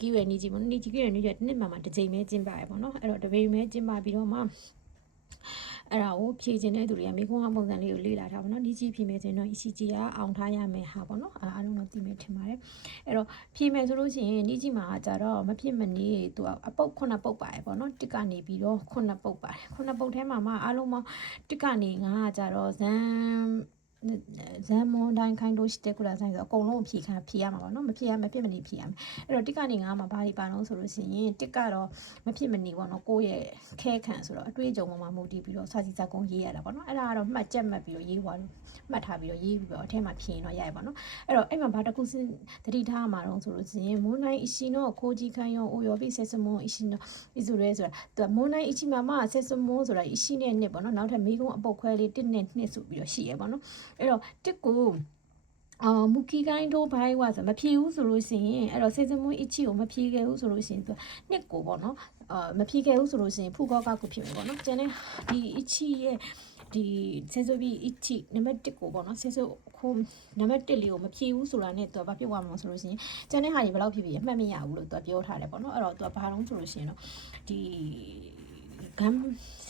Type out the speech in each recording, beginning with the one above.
ကြီးရွယ်နေကြီးပေါ့နော်နေကြီးရွယ်နေကြနှစ်မှာတစ်ချိန်ပဲကျင်းပရပေါ့နော်အဲ့တော့တပိမဲကျင်းပပြီးတော့မှအဲ့ဒါကိုဖြည့်ခြင်းတဲ့သူတွေကမိခွန်းဟောင်းပုံစံလေးကိုလေ့လာထားပါတော့ဒီကြီးဖြည့်မယ်ဆိုရင်တော့ ECG ကအောင်ထားရမယ်ဟာပေါ့နော်အားလုံးတော့သိမယ်ထင်ပါတယ်အဲ့တော့ဖြည့်မယ်ဆိုလို့ရှိရင်ဒီကြီးမှာကြတော့မဖြစ်မနေသူကအပုတ်9ပုတ်ပါတယ်ပေါ့နော်တစ်ကနေပြီးတော့9ပုတ်ပါတယ်9ပုတ်ထဲမှာမှအားလုံးပေါင်းတစ်ကနေ9ကကြတော့ဇမ်မွန်တိုင်းခိုင်းလို့ရှိတဲ့ကုလားဆိုင်ဆိုအကုန်လုံးဖြည့်ရမှာပေါ့နော်မဖြစ်မနေဖြည့်ရမယ်အဲ့တော့တစ်ကနေ9မှာဘာတွေပါတော့ဆိုလို့ရှိရင်တစ်ကတော့မဖြစ်မနေပေါ့နော်ကိုယ့်ရဲ့ခဲခံဆိုတော့အတွေ့အကြုံပေါ်မှာမူတည်ပြီးတော့စာစီစာကုန်းရေးရတာပေါ့နော်အဲ့ဒါကတော့မှတ်ချက်မှတ်ပြီးတော့ရေးသွားလို့မှတ်ထားပြီးတော့ရေးပြီးတော့အထက်မှာဖြည့်ရင်တော့ရရပါတော့အဲ့တော့အဲ့မှာဘာတစ်ခုစဉ်သတိထားမှာတော့ဆိုလို့ရှိရင်မွန်တိုင်းအရှင်တော့ခိုးကြီးခိုင်းရောအိုရောပြီးဆက်စမွန်အရှင်တော့ဣဇူရဲဆိုတာသူမွန်တိုင်းအရှင်မှာဆက်စမွန်ဆိုတာအရှင်နဲ့နှစ်ပေါ့နော်နောက်ထပ်မိကုန်းအပုတ်ခွဲလေး1နဲ့2ဆိုပြီးတော့ရှိရပေါ့နော်အဲ့တော့တစ်ကိုမူကီကိုင်းတို့ဘိုင်းဝါဆိုမဖြေဘူးဆိုလို့ရှိရင်အဲ့တော့စေစမွန်အချီကိုမဖြေခဲ့ဘူးဆိုလို့ရှိရင်သူနှစ်ကိုပေါ့နော်မဖြေခဲ့ဘူးဆိုလို့ရှိရင်ဖူကောကကိုဖြစ်မယ်ပေါ့နော်ကျန်တဲ့ဒီအချီရဲ့ဒီစေဆိုပြီးအချီနံပါတ်1ကိုပေါ့နော်စေဆိုခုနံပါတ်1လေးကိုမဖြေဘူးဆိုတာနဲ့သူကဘာဖြစ်သွားမှာဆိုလို့ရှိရင်ကျန်တဲ့ဟာတွေဘယ်လောက်ဖြစ်ဖြစ်အမှတ်မရဘူးလို့သူကပြောထားတယ်ပေါ့နော်အဲ့တော့သူကဘာလုံးဆိုလို့ရှိရင်တော့ဒီဂမ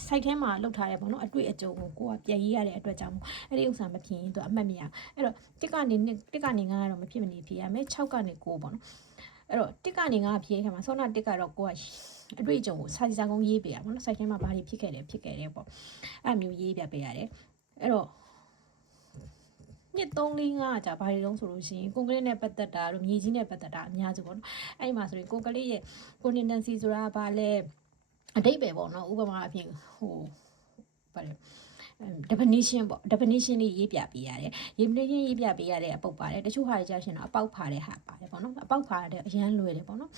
်စိုက်ထဲမှာလောက်ထားရပေါ့နော်အတွေ့အကြုံကိုကပြန်ရေးရတဲ့အတွက်ကြောင့်အဲ့ဒီဥစ္စာမဖြစ်ရင်သူအမှတ်မရအဲ့တော့တစ်ကနေ9ကတော့မဖြစ်မနေဖြေရမယ်6ကနေ9ပေါ့နော်အဲ့တော့တစ်ကနေ9ဖြေခဲ့မှာဆောနာတစ်ကတော့ကိုကအတွေ့အကြုံကိုစာစီစာကုန်းရေးပေးရပေါ့နော်စိုက်ထဲမှာဘာတွေဖြစ်ခဲ့တယ်ပေါ့အဲ့မျိုးရေးပြပေးရတယ်အဲ့တော့နှစ်3 4 5ကြာဘာတွေလုံးဆိုလို့ရှိရင်ကွန်ကရစ်နဲ့ပတ်သက်တာတို့မြေကြီးနဲ့ပတ်သက်တာအများစုပေါ့နော်အဲ့ဒီမှာဆိုရင်ကွန်ကရစ်ရဲ့ contingency ဆိုတာဘာလဲအတိတ်ပဲပေါ့နော်ဥပမာအဖြစ်ဗါလဲdefinition ပေါ့ definition လေးရေးပြပေးရတယ်definition ရေးပြပေးရတဲ့အပုတ်ပါတယ်တချို့ဟာတွေကြာရှင်တော့အပေါက်ဖာတဲ့ဟာပါတယ်ပေါ့နော်အပေါက်ဖာတဲ့အရန်လွယ်တယ်ပေါ့နော်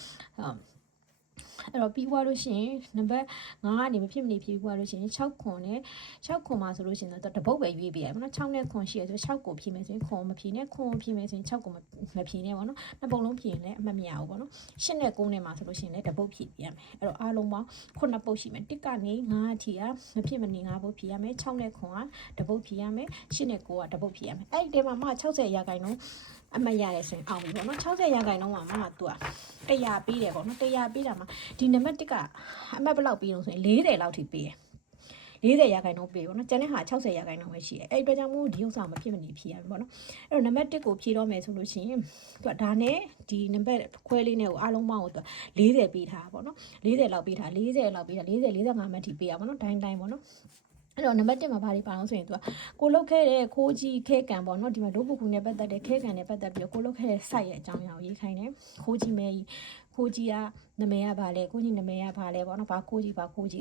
အဲ့တော့ပြီးသွားလို့ရှိရင်နံပါတ်9ကနေမဖြစ်မနေဖြည့်ပြီးသွားလို့ရှိရင်6ခွန်နဲ့6ခွန်မှာဆိုလို့ရှိရင်တော့တပုတ်ပဲရွေးပေးရပါတော့6နဲ့ခွန်ရှိရဆို6ကိုဖြည့်မယ်ဆိုရင်ခွန်မဖြည့်နဲ့ခွန်ဖြည့်မယ်ဆိုရင်6ကိုမဖြည့်နဲ့ပေါ့နော်နှစ်ပုတ်လုံးဖြည့်ရင်လည်းအမှတ်မရဘူးပေါ့နော်8နဲ့9နဲ့မှာဆိုလို့ရှိရင်လည်းတပုတ်ဖြည့်ပြရမယ်အဲ့တော့အားလုံးပေါင်း9ပုတ်ရှိမယ်1ကနေ9အထိကမဖြစ်မနေ9ပုတ်ဖြည့်ရမယ်6နဲ့ခွန်ကတပုတ်ဖြည့်ရမယ်8နဲ့9ကတပုတ်ဖြည့်ရမယ်အဲ့ဒီထဲမှာမှ60ရာခိုင်နှုန်းအမှတ်ရတယ်ဆိုရင်အောင်ပြီပေါ့နော်60ရာခိုင်နှုန်းမှာမှသူက100ပေးတယ်ပေါ့နော်100ပေးတာမှာဒီနံပါတ်1ကအမှတ်ဘယ်လောက်ပေးလို့ဆိုရင်40လောက်ထိပေးတယ်40ရာခိုင်နှုန်းပေးပေါ့နော်ကျန်တဲ့ဟာ60ရာခိုင်နှုန်းပဲရှိတယ်အဲ့အတွက်ကြောင့်မို့ဒီဥစ္စာမဖြစ်မနေဖြည့်ရမယ်ပေါ့နော်အဲ့တော့နံပါတ်1ကိုဖြည့်တော့မယ်ဆိုလို့ရှိရင်သူကဒါနဲ့ဒီနံပါတ်ခွဲလေးနဲ့ကိုအားလုံးပေါင်းကိုသူ40ပေးထားပေါ့နော်40လောက်ပေးထား40လောက်ပေးထား40 45မှတ်ထိပေးရပါတော့တိုင်းပေါ့နော်အဲ့တော့နံပါတ်1မှာဘာတွေပါအောင်ဆိုရင်သူကကိုလုတ်ခဲ့တဲ့ခိုးကြီးခဲကန်ပေါ့နော်ဒီမှာဒုပုခုနဲ့ပတ်သက်တဲ့ခဲကန်နဲ့ပတ်သက်ပြီးတော့ကိုလုတ်ခဲ့တဲ့ site ရဲ့အကြောင်းအရာကိုရေးခိုင်းတယ်ခိုးကြီးမဲကြီးခိုးကြီးကနာမည်ကဘာလဲခိုးကြီးနာမည်ကဘာလဲပေါ့နော်ဘာခိုးကြီး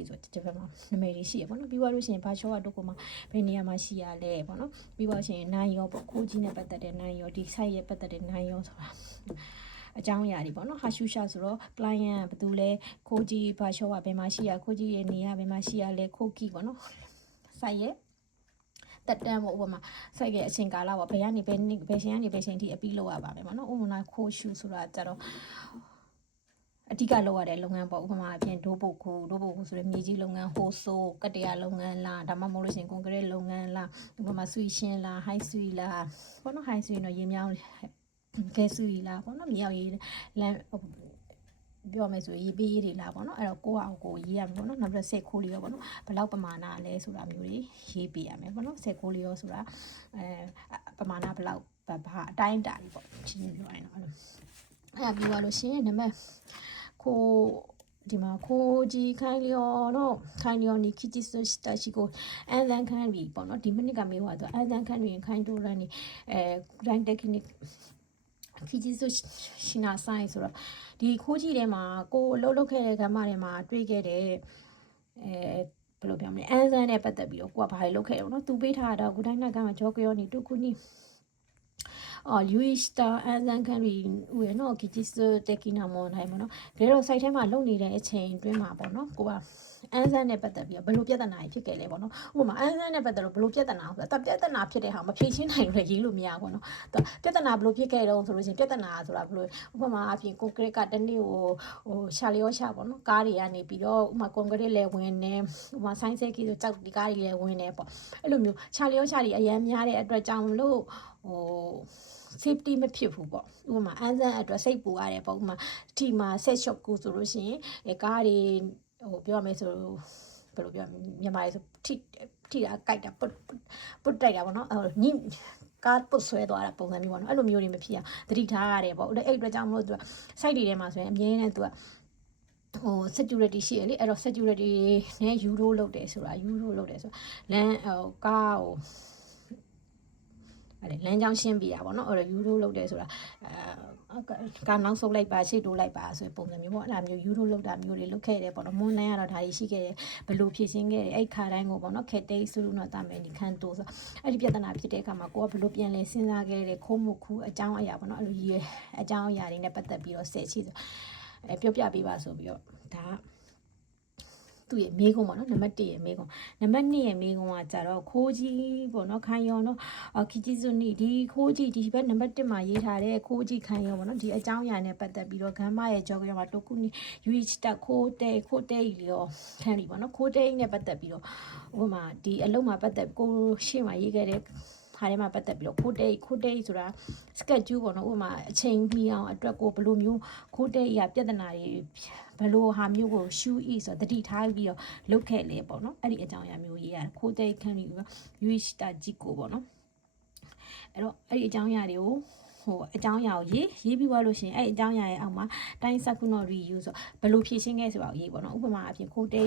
ဆိုဒီဘက်မှာနာမည်လေးရှိရပေါ့နော်ပြီးသွားလို့ရှိရင်ဘာချောကတို့ကမှဘယ်နေရာမှာရှိရလဲပေါ့နော်ပြီးသွားရှင်နိုင်ရောပေါ့ခိုးကြီးနဲ့ပတ်သက်တဲ့နိုင်ရောဒီ site ရဲ့ပတ်သက်တဲ့နိုင်ရောဆိုတာအကြောင်းအရာတွေပေါ့နော်ဟာရှူရှာဆိုတော့ client ကဘာတူလဲခိုးကြီးဘာချောကဘယ်မှာရှိရခိုးကြီးရဲ့နေရာဘယ်မှာရှိရလဲခိုးကီပေါ့နော်စိုက်ရဲ့တက်တန်းပေါ့ဥပမာစိုက်ရဲ့အချိန်ကာလပေါ့ဘယ်ရှင်ကနေဘယ်ချိန်ထိအပြီးလောက်ရပါမယ်ပေါ့နော်ဥပမာခိုးရှူဆိုတာကြတော့အဓိကလောက်ရတဲ့လုပ်ငန်းပေါ့ဥပမာအပြင်ဒိုးပုတ်ခုဆိုတဲ့မြေကြီးလုပ်ငန်းဟိုဆိုကတရလုပ်ငန်းလားဒါမှမဟုတ်လို့ရှိရင်ကွန်ကရစ်လုပ်ငန်းလားဥပမာဆွီရှင်းလားဟိုက်ဆွီလားပေါ့နော်ဟိုက်ဆွီတော့ရေမြောင်းကဲဆွီလားပေါ့နော်မြောက်ရေးလမ်းပြောမယ်ဆိုရေးပေးတွေလာပေါ့နော်အဲ့တော့ကိုယ့်အောင်ကိုရေးရမယ်ပေါ့နော်နောက်ပြီးဆက်ခိုးလေးရောပေါ့နော်ဘယ်လောက်ပမာဏလဲဆိုတာမျိုးတွေရေးပေးရမယ်ပေါ့နော်ဆက်ခိုးလေးရောဆိုတာပမာဏဘယ်လောက်ဘာအတိုင်းတာလေးပေါ့ချင်းချင်းပြောရင်တော့အဲ့ဒါပြီးသွားလို့ရှိရင်နံပါတ်ခိုးဒီမှာခိုးကြီးခိုင်းလျော်တော့ခိုင်းလျော်နီခီချစ်စတာရှိကိုအန်ဇန်ခန်းပြီပေါ့နော်ဒီမိနစ်ကမေးသွားတော့အန်ဇန်ခန်းရင်ခိုင်းတိုးရန်နီgrand technique ခီချစ်စရှိနာဆိုင်ဆိုတော့ဒီခိုးကြီးထဲမှာကိုလှုပ်ခဲ့တဲ့ကမ္ဘာထဲမှာတွေ့ခဲ့တဲ့ဘယ်လိုပြောမလဲအန်ဇန်နဲ့ပတ်သက်ပြီးတော့ကိုကဘာတွေလုပ်ခဲ့တယ်နော်သူပေးထားတာကိုတိုင်းနာကမှာဂျော်ကယောနီတူကူနီလူးစတာအန်ဇန်ကန်ရီဦးရနော်ကီချစ်စတက်ကိနာမွန်တိုင်းပေါ့နော်ဒါတော့ site ထဲမှာလုံနေတဲ့အချိန်တွင်းမှာပေါ့နော်ကိုကအန်ဇန်နဲ့ပတ်သက်ပြီးတော့ဘယ်လိုပြဿနာဖြစ်ခဲ့လဲပေါ့နော်ဥပမာအန်ဇန်နဲ့ပတ်သက်လို့ဘယ်လိုပြဿနာဆိုတာပြဿနာဖြစ်တဲ့ဟာမဖြေရှင်းနိုင်လို့ရေးလို့မရဘူးပေါ့နော်ပြဿနာဘယ်လိုဖြစ်ခဲ့တော့ဆိုလို့ရှိရင်ပြဿနာဆိုတာဘယ်လိုဥပမာအပြင်ကွန်ကရစ်ကတနေ့ကိုရှာလျောရှာပေါ့နော်ကားတွေကနေပြီးတော့ဥပမာကွန်ကရစ်လဲဝင်နေဥပမာဆိုင်းဆဲကြီးဆိုကြောက်ဒီကားတွေလဲဝင်နေပေါ့အဲ့လိုမျိုးရှာလျောရှာတွေအရန်များတဲ့အတွက်ကြောင့်လို့ safety မဖြစ်ဘူးပေါ့ဥပမာအန်းစမ်းအတွက်စိတ်ပူရတယ်ပေါ့ဥပမာဒီမှာ set shop ကိုဆိုလို့ရှိရင်ကားတွေဟိုပြောရမယ်ဆိုဘယ်လိုပြောမြန်မာတွေဆိုထိတာကြိုက်တာပုတ်တိုက်တာပေါ့နော်ညိကားပုတ်ဆွဲသွားတာပုံစံမျိုးပေါ့နော်အဲ့လိုမျိုးတွေမဖြစ်အောင်သတိထားရတယ်ပေါ့အဲ့အတွက်ကြောင့်မလို့သူက site တွေထဲမှာဆိုရင်အမြဲတမ်းသူကဟို security ရှိရလေအဲ့တော့ security နဲ့ euro လုပ်တယ်ဆိုတာ euro လုပ်တယ်ဆိုလမ်းကားဟိုအဲ့လမ်းကြောင်းရှင်းပြရပါတော့အဲ့တော့ euro လုပ်တယ်ဆိုတာကားနောက်ဆုတ်လိုက်ပါရှေ့တိုးလိုက်ပါဆိုပုံစံမျိုးပေါ့အဲ့ဒါမျိုး euro လုပ်တာမျိုးတွေလုပ်ခဲ့တယ်ပေါ့နော်မွန်လန်းကတော့ဒါတွေရှိခဲ့တယ်ဘလို့ဖြည့်ရှင်းခဲ့တယ်အဲ့ခါတိုင်းကိုပေါ့နော်ခက်တိတ်စုလို့တော့တာမယ်ဒီခန်းတိုးဆိုအဲ့ဒီပြဿနာဖြစ်တဲ့အခါမှာကိုကဘလို့ပြန်လဲစဉ်းစားခဲ့တယ်ခိုးမှုခူးအကြောင်းအရာပေါ့နော်အဲ့လိုရည်အကြောင်းအရာတွေနဲ့ပတ်သက်ပြီးတော့ဆက်ရှိဆိုပြောပြပေးပါဆိုပြီးတော့ဒါကသူ့ရဲ့မိကုံပေါ့နော်နံပါတ်1ရဲ့မိကုံနံပါတ်2ရဲ့မိကုံကကြတော့ခိုးကြီးပေါ့နော်ခိုင်ရောနော်ခီကြီးစွနီဒီခိုးကြီးဒီဘက်နံပါတ်1မှာရေးထားတဲ့ခိုးကြီးခိုင်ရောပေါ့နော်ဒီအကြောင်းအရာနဲ့ပတ်သက်ပြီးတော့ဂမ်မရဲ့ကြောကြောမှာတိုကူနီယူချတက်ခိုးတဲလျောခန်းလီပေါ့နော်ခိုးတဲနဲ့ပတ်သက်ပြီးတော့ဥပမာဒီအလုံးမှာပတ်သက်ကိုရှေ့မှာရေးခဲ့တဲ့ဟာထဲမှာပတ်သက်ပြီးတော့ခိုးတဲဆိုတာ schedule ပေါ့နော်ဥပမာအချိန်မီအောင်အတွက်ကိုဘယ်လိုမျိုးခိုးတဲရပြဿနာတွေဘယ်လိုဟာမျိုးကိုရှူဤဆိုတတိထားပြီးတော့လုတ်ခဲ့လေပေါ့နော်အဲ့ဒီအကြောင်းအရာမျိုးရေးရတယ်ခိုးတဲခန်းကြီးကယူချတာဂျီကိုပေါ့နော်အဲ့တော့အဲ့ဒီအကြောင်းအရာတွေကိုဟိုအကြောင်းအရာကိုရေးပြီးသွားလို့ရှိရင်အဲ့အကြောင်းအရာရဲ့အောက်မှာတိုင်းစကုနော် reuse ဆိုဘယ်လိုဖြည့်ရှင်းခဲ့ဆိုတာကိုရေးပေါ့နော်ဥပမာအဖြစ်ခိုးတဲ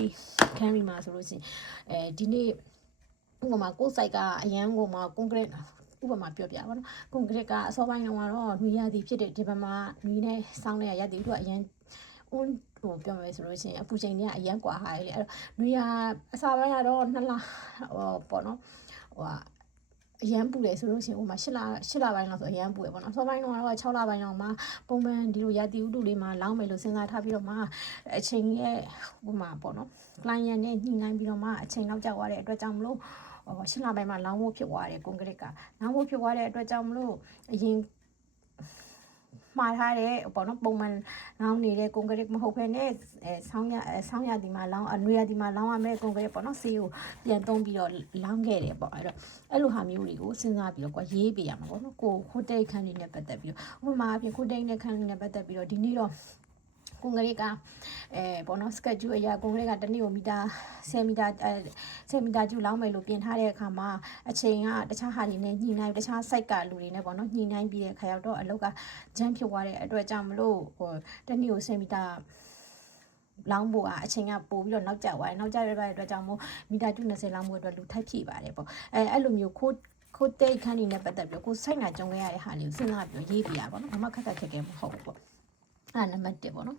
ခန်းကြီးမှာဆိုလို့ရှိရင်ဒီနေ့ဥပမာကိုယ်စိုက်ကအရန်ကိုမှာကွန်ကရစ်ဥပမာပြောပြပါတော့ကွန်ကရစ်ကအစောပိုင်းကတော့နွေရသည်ဖြစ်တဲ့ဒီဘက်မှာနွေနဲ့စောင်းတဲ့ရသည်တို့ကအရန်ဟိုပြောမယ်ဆိုလို့ရှိရင်အပူချိန်တွေကအရန်กว่าဟာလေအဲ့တော့နွေရအစားပိုင်းကတော့2လပေါ့နော်ဟိုအရန်ပူတယ်ဆိုလို့ရှိရင်ဥပမာ8လပိုင်းလောက်ဆိုအရန်ပူရပေါ့နော်အစောပိုင်းတော့6လပိုင်းလောက်မှာပုံမှန်ဒီလိုရသည်ဥတုလေးမှာလောင်းမယ်လို့စဉ်းစားထားပြီးတော့မှအချိန်ရဲ့ဥပမာပေါ့နော် client နဲ့ညှိနှိုင်းပြီးတော့မှအချိန်နောက်ကျသွားတဲ့အတွက်ကြောင့်မလို့ရှင်းလာပိုင်းမှာလောင်းဖို့ဖြစ်သွားတယ်ကွန်ကရစ်ကလောင်းဖို့ဖြစ်သွားတဲ့အတွက်ကြောင့်မလို့အရင်မှားထားတဲ့ပေါ့နော်ပုံမှန်လောင်းနေတဲ့ကွန်ကရစ်မဟုတ်ဘဲနဲ့ဆောင်းရဒီမှာလောင်းနွေရဒီမှာလောင်းရမယ့်ကွန်ကရစ်ပေါ့နော်ဆေးကိုပြန်သုံးပြီးတော့လောင်းခဲ့တယ်ပေါ့အဲ့တော့အဲ့လိုဟာမျိုးတွေကိုစဉ်းစားပြီးတော့ကိုရေးပေးရမှာပေါ့နော်ကိုခိုးတိတ်ခန်းတွေနဲ့ပတ်သက်ပြီးတော့ဥပမာအဖြစ်ခိုးတိတ်နဲ့ခန်းတွေနဲ့ပတ်သက်ပြီးတော့ဒီနေ့တော့ကွန်ကရစ်ကပေါ့နော် schedule အရာကွန်ကရစ်ကတနေ့ကိုမီတာ10မီတာကျူလောင်းမယ်လို့ပြင်ထားတဲ့အခါမှာအချိန်ကတခြားဟာတွေနဲ့ညှိနှိုင်းတခြား site ကလူတွေနဲ့ပေါ့နော်ညှိနှိုင်းပြီးတဲ့အခါရောက်တော့အလုပ်ကဂျမ်းဖြစ်သွားတဲ့အတွက်ကြောင့်မလို့တနေ့ကို10မီတာလောင်းဖို့အချိန်ကပို့ပြီးတော့နောက်ကျသွားတယ်နောက်ကျရတဲ့အတွက်ကြောင့်မို့မီတာကျူ20လောင်းဖို့အတွက်လူထိုက်ဖြည့်ပါတယ်ပေါ့အဲ့လိုမျိုးခိုးတိတ်ခန်းနေနဲ့ပတ်သက်ပြီးကိုစိုက်နာကြုံခဲ့ရတဲ့ဟာလေးကိုစဉ်းစားပြီးရေးပြရပါတော့ဘာမှခက်ခဲမဟုတ်ဘူးပေါ့အဲ့နံပါတ်1ပေါ့နော်